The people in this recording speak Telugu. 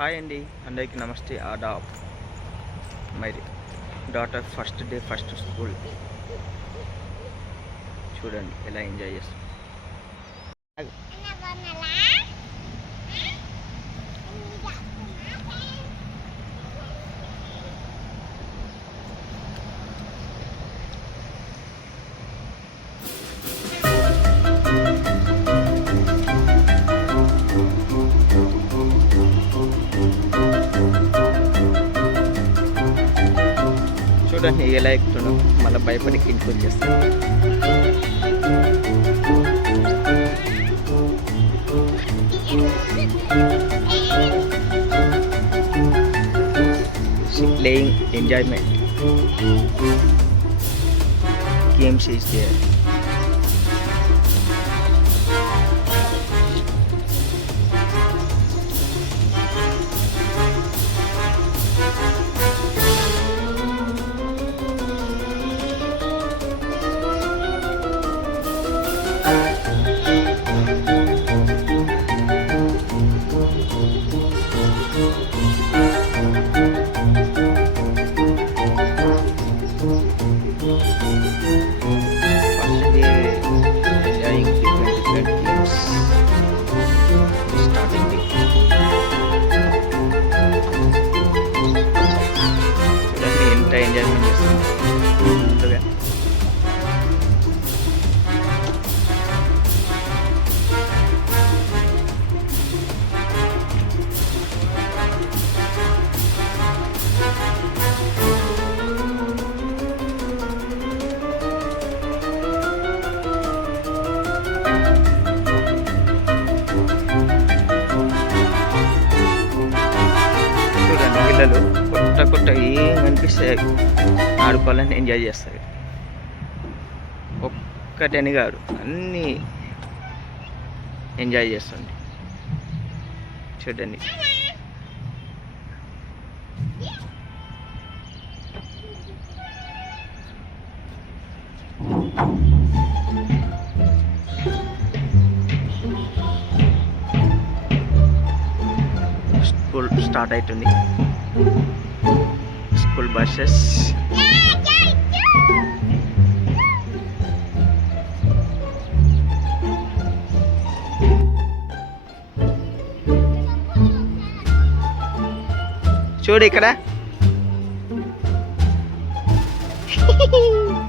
హాయ్ అండి. అందరికీ నమస్తే. ఆదాబ్ మరి daughter first day first school. చూడండి ఎలా ఎంజాయ్ చేస్తాం చూడండి ఎలా ఎక్కుతున్నాం మళ్ళీ భయపడి ఇంటికి వచ్చేస్తాం. Playing enjoyment games is there ఎంత ఎంజాయ్మెంట్ చేస్తాం ఫుల్గా చూడండి పిల్లలు కొట్ట కొట్ట ఏం కనిపిస్తాయి ఆడుకోవాలని ఎంజాయ్ చేస్తారు ఒక్కటని కాదు అన్నీ ఎంజాయ్ చేస్తుంది. చూడండి. స్కూల్ స్టార్ట్ అవుతుంది స్కూల్ బస్సెస్ చూడు ఇక్కడ.